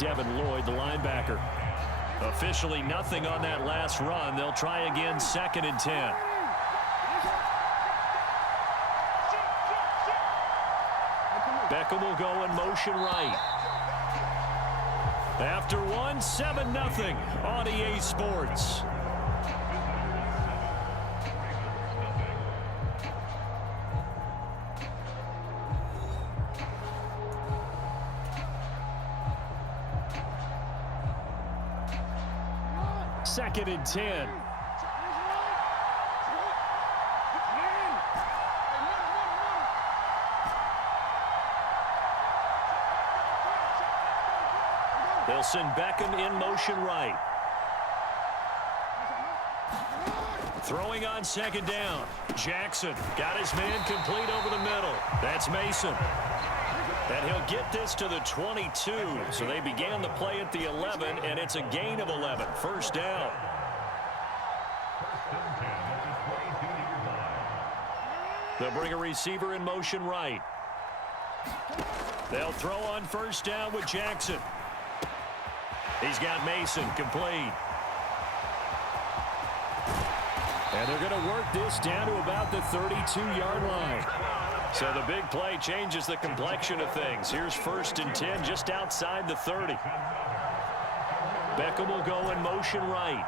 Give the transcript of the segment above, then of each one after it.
Devin Lloyd, the linebacker. Officially nothing on that last run. They'll try again, 2nd and 10. Beckham will go in motion right. After one, 7-0 on EA Sports. Second and 10. They'll send Beckham in motion right. Throwing on 2nd down. Jackson got his man complete over the middle. That's Mason. And he'll get this to the 22. So they began the play at the 11, and it's a gain of 11. First down. They'll bring a receiver in motion right. They'll throw on 1st down with Jackson. He's got Mason complete. And they're going to work this down to about the 32-yard line. So the big play changes the complexion of things. Here's 1st and 10 just outside the 30. Beckham will go in motion right.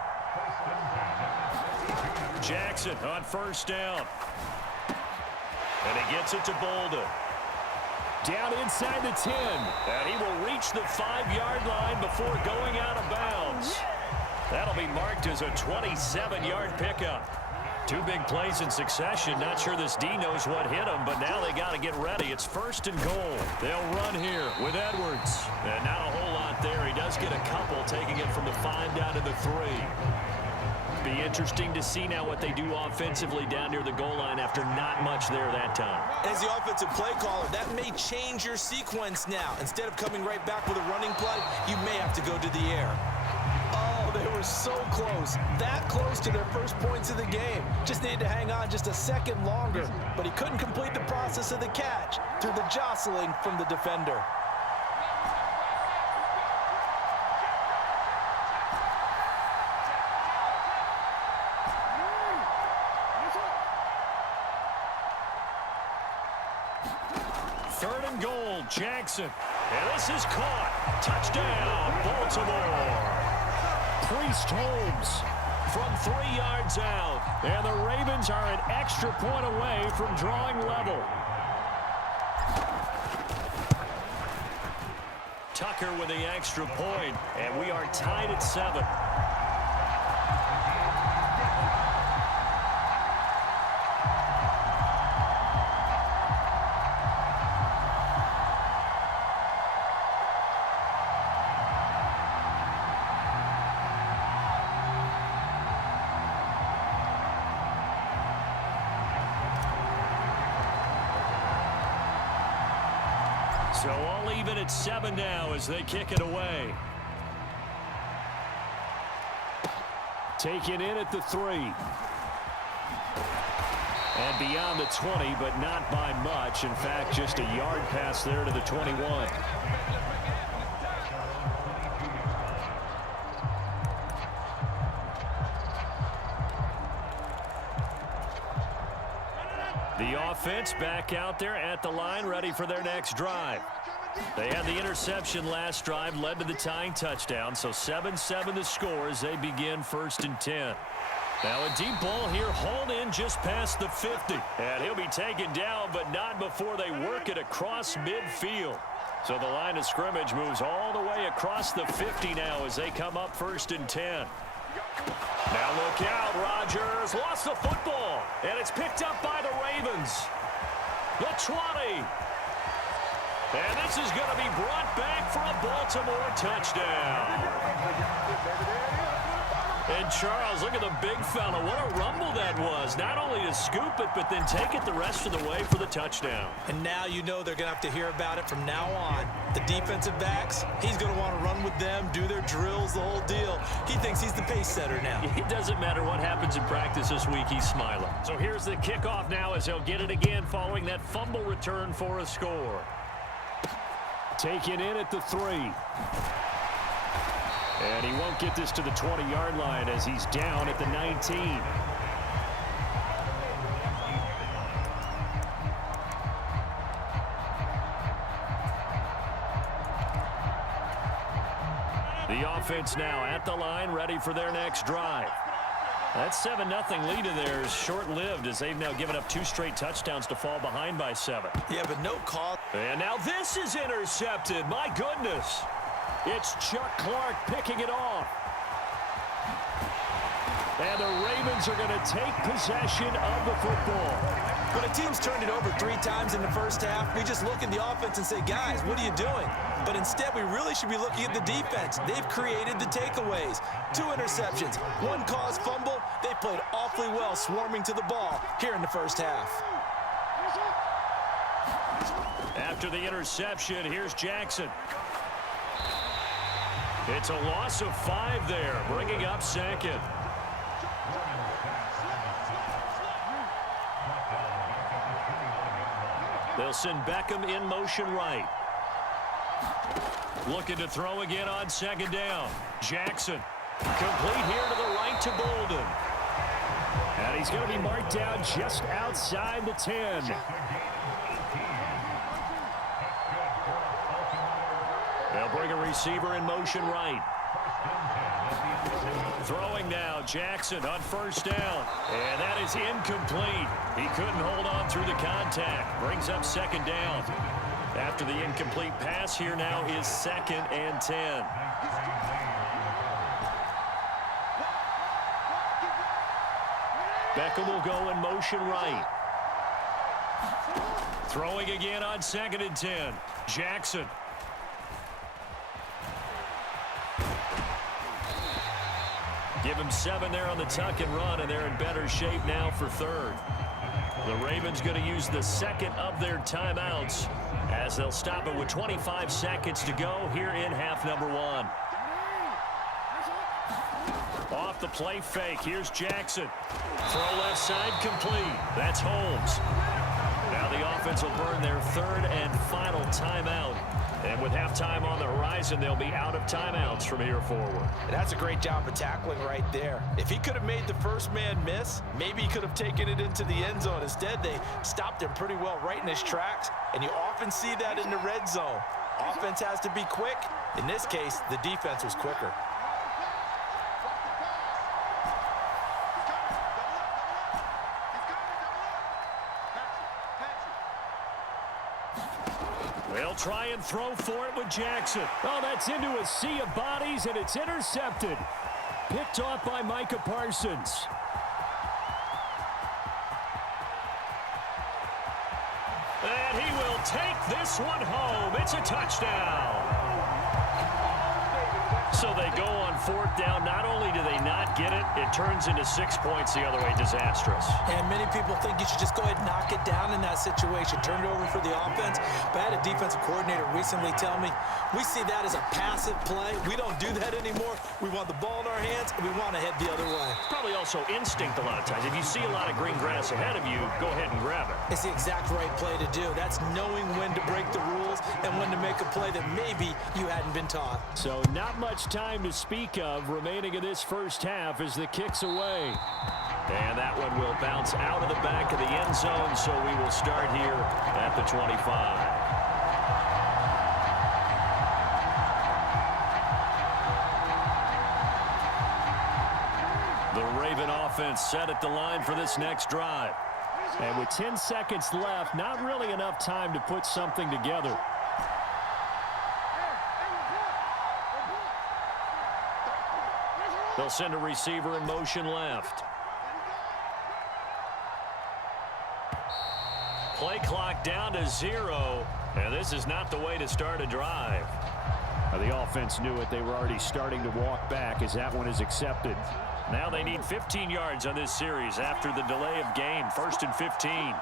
Jackson on 1st down. And he gets it to Bolden. Down inside the 10. And he will reach the 5-yard line before going out of bounds. That'll be marked as a 27-yard pickup. 2 big plays in succession. Not sure this D knows what hit him, but now they got to get ready. It's 1st and goal. They'll run here with Edwards. And not a whole lot there. He does get a couple, taking it from the 5 down to the 3. Be interesting to see now what they do offensively down near the goal line after not much there that time. As the offensive play caller, that may change your sequence now. Instead of coming right back with a running play, you may have to go to the air. Oh, they were so close. That close to their first points of the game. Just needed to hang on just a second longer. But he couldn't complete the process of the catch through the jostling from the defender. Jackson, and this is caught. Touchdown, Baltimore. Priest Holmes from 3 yards out, and the Ravens are an extra point away from drawing level. Tucker with the extra point, and we are tied at 7. So all even at 7 now as they kick it away. Taken in at the 3. And beyond the 20, but not by much. In fact, just a yard pass there to the 21. The offense back out there at the line, ready for their next drive. They had the interception last drive, led to the tying touchdown, so 7-7 the score as they begin 1st and 10. Now a deep ball here, hauled in just past the 50. And he'll be taken down, but not before they work it across midfield. So the line of scrimmage moves all the way across the 50 now as they come up 1st and 10. Now look out, Rodgers lost the football, and it's picked up by the Ravens. The 20. And this is going to be brought back for a Baltimore touchdown. And Charles, look at the big fella. What a rumble that was. Not only to scoop it, but then take it the rest of the way for the touchdown. And now you know they're going to have to hear about it from now on. The defensive backs, he's going to want to run with them, do their drills, the whole deal. He thinks he's the pace setter now. It doesn't matter what happens in practice this week, he's smiling. So here's the kickoff now as he'll get it again following that fumble return for a score. Taken in at the 3. And he won't get this to the 20-yard line as he's down at the 19. The offense now at the line, ready for their next drive. That 7-0 lead of theirs short-lived as they've now given up 2 straight touchdowns to fall behind by 7. Yeah, but no call. And now this is intercepted. My goodness. It's Chuck Clark picking it off. And the Ravens are going to take possession of the football. When a team's turned it over 3 times in the first half, we just look at the offense and say, guys, what are you doing? But instead, we really should be looking at the defense. They've created the takeaways. 2 interceptions, 1 caused fumble. They played awfully well swarming to the ball here in the first half. After the interception, here's Jackson. It's a loss of 5 there, bringing up 2nd. They'll send Beckham in motion right. Looking to throw again on 2nd down. Jackson. Complete here to the right to Bolden. And he's going to be marked down just outside the 10. They'll bring a receiver in motion right. Throwing now, Jackson on 1st down. And that is incomplete. He couldn't hold on through the contact. Brings up 2nd down. After the incomplete pass, here now is 2nd and 10. Beckham will go in motion right. Throwing again on 2nd and 10. Jackson. Give him 7 there on the tuck and run, and they're in better shape now for 3rd. The Ravens going to use the 2nd of their timeouts as they'll stop it with 25 seconds to go here in half number 1. Off the play fake, here's Jackson. Throw left side complete. That's Holmes. Now the offense will burn their 3rd and final timeout. And with halftime on the horizon, they'll be out of timeouts from here forward. That's a great job of tackling right there. If he could have made the first man miss, maybe he could have taken it into the end zone. Instead, they stopped him pretty well right in his tracks, and you often see that in the red zone. Offense has to be quick. In this case, the defense was quicker. They'll try and throw for it with Jackson. Oh, that's into a sea of bodies, and it's intercepted. Picked off by Micah Parsons. And he will take this one home. It's a touchdown. So they go on 4th down. Not only do they not get it, it turns into 6 points the other way. Disastrous. And many people think you should just go ahead and knock it down in that situation. Turn it over for the offense. But I had a defensive coordinator recently tell me, we see that as a passive play. We don't do that anymore. We want the ball in our hands, and we want to head the other way. Probably also instinct a lot of times. If you see a lot of green grass ahead of you, go ahead and grab it. It's the exact right play to do. That's knowing when to break the rules and when to make a play that maybe you hadn't been taught. So not much time to speak of remaining in this first half as the kick's away. And that one will bounce out of the back of the end zone, so we will start here at the 25. The Raven offense set at the line for this next drive. And with 10 seconds left, not really enough time to put something together. They'll send a receiver in motion left. Play clock down to 0, and this is not the way to start a drive. The offense knew it. They were already starting to walk back as that one is accepted. Now they need 15 yards on this series after the delay of game. 1st and 15.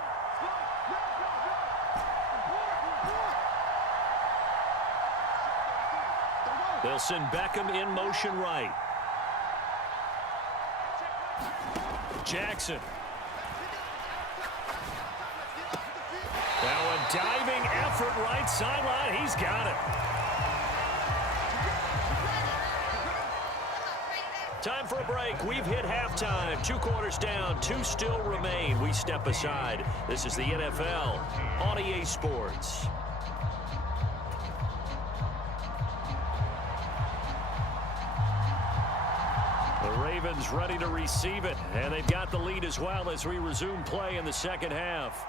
They'll send Beckham in motion right. Jackson. Now a diving effort right sideline. He's got it. Time for a break. We've hit halftime. 2 quarters down, 2 still remain. We step aside. This is the NFL on EA Sports. The Ravens ready to receive it, and they've got the lead as well as we resume play in the second half.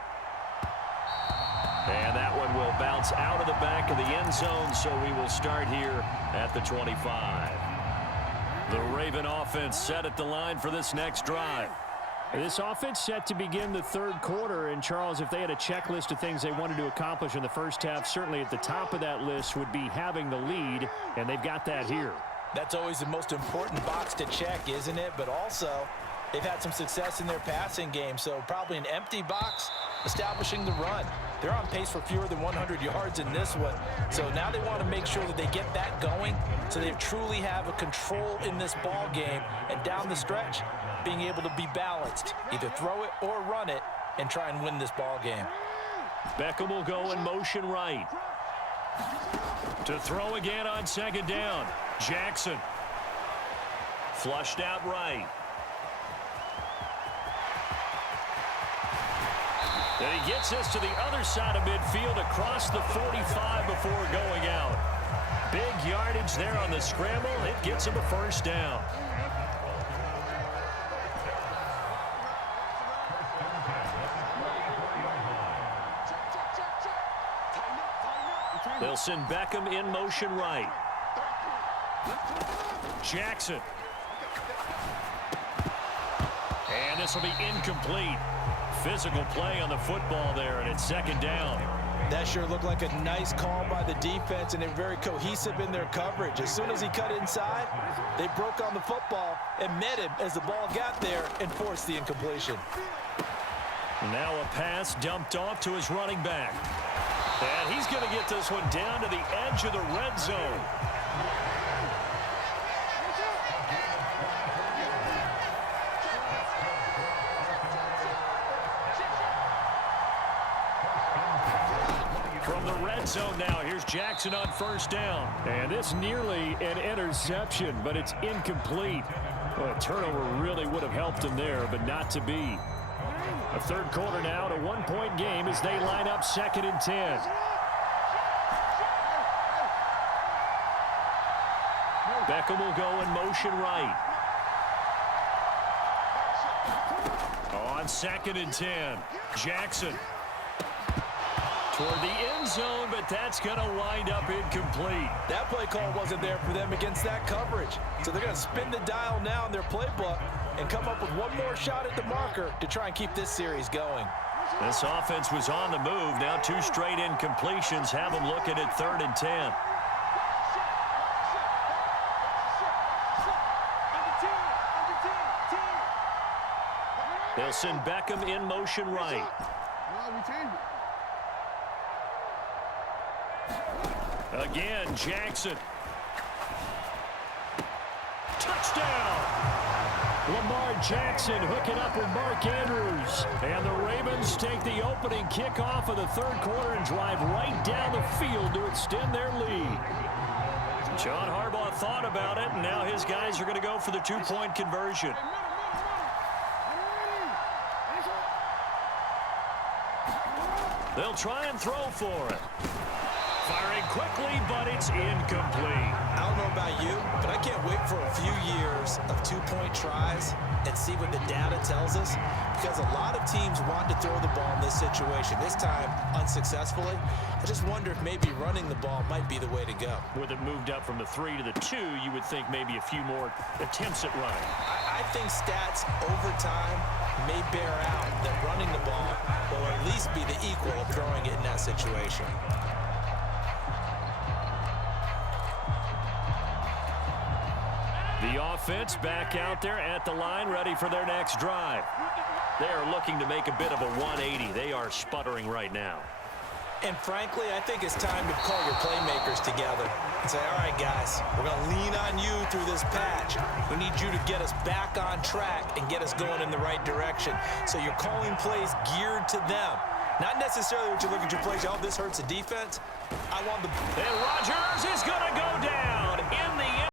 And that one will bounce out of the back of the end zone, so we will start here at the 25. The Raven offense set at the line for this next drive. This offense set to begin the third quarter. And, Charles, if they had a checklist of things they wanted to accomplish in the first half, certainly at the top of that list would be having the lead, and they've got that here. That's always the most important box to check, isn't it? But also, they've had some success in their passing game, so probably an empty box establishing the run. They're on pace for fewer than 100 yards in this one. So now they want to make sure that they get that going so they truly have a control in this ball game. And down the stretch, being able to be balanced, either throw it or run it, and try and win this ball game. Beckham will go in motion right. To throw again on second down. Jackson. Flushed out right. And he gets us to the other side of midfield across the 45 before going out. Big yardage there on the scramble. It gets him a first down. They'll send Beckham in motion right. Jackson. And this will be incomplete. Physical play on the football there, and it's second down. That sure looked like a nice call by the defense, and they're very cohesive in their coverage. As soon as he cut inside, they broke on the football and met him as the ball got there and forced the incompletion. Now a pass dumped off to his running back. And he's going to get this one down to the edge of the red zone. From the red zone now, here's Jackson on first down. And this nearly an interception, but it's incomplete. Well, a turnover really would have helped him there, but not to be. A third quarter now, a 1-point game as they line up 2nd and 10. Beckham will go in motion right. On 2nd and 10, Jackson. Toward the end zone, but that's going to wind up incomplete. That play call wasn't there for them against that coverage. So they're going to spin the dial now in their playbook and come up with one more shot at the marker to try and keep this series going. This offense was on the move. Now 2 straight incompletions have them looking at 3rd and 10. They'll send Beckham in motion right. Again, Jackson. Touchdown! Lamar Jackson hooking up with Mark Andrews. And the Ravens take the opening kickoff of the third quarter and drive right down the field to extend their lead. John Harbaugh thought about it, and now his guys are going to go for the 2-point conversion. They'll try and throw for it. Firing quickly, but it's incomplete. I don't know about you, but I can't wait for a few years of 2-point tries and see what the data tells us, because a lot of teams want to throw the ball in this situation, this time unsuccessfully. I just wonder if maybe running the ball might be the way to go. With it moved up from the 3 to the 2, you would think maybe a few more attempts at running. I think stats over time may bear out that running the ball will at least be the equal of throwing it in that situation. The offense back out there at the line, ready for their next drive. They are looking to make a bit of a 180. They are sputtering right now. And frankly, I think it's time to call your playmakers together and say, all right, guys, we're going to lean on you through this patch. We need you to get us back on track and get us going in the right direction. So you're calling plays geared to them. Not necessarily when you look at your plays, oh, this hurts the defense. I want the... And Rodgers is going to go down.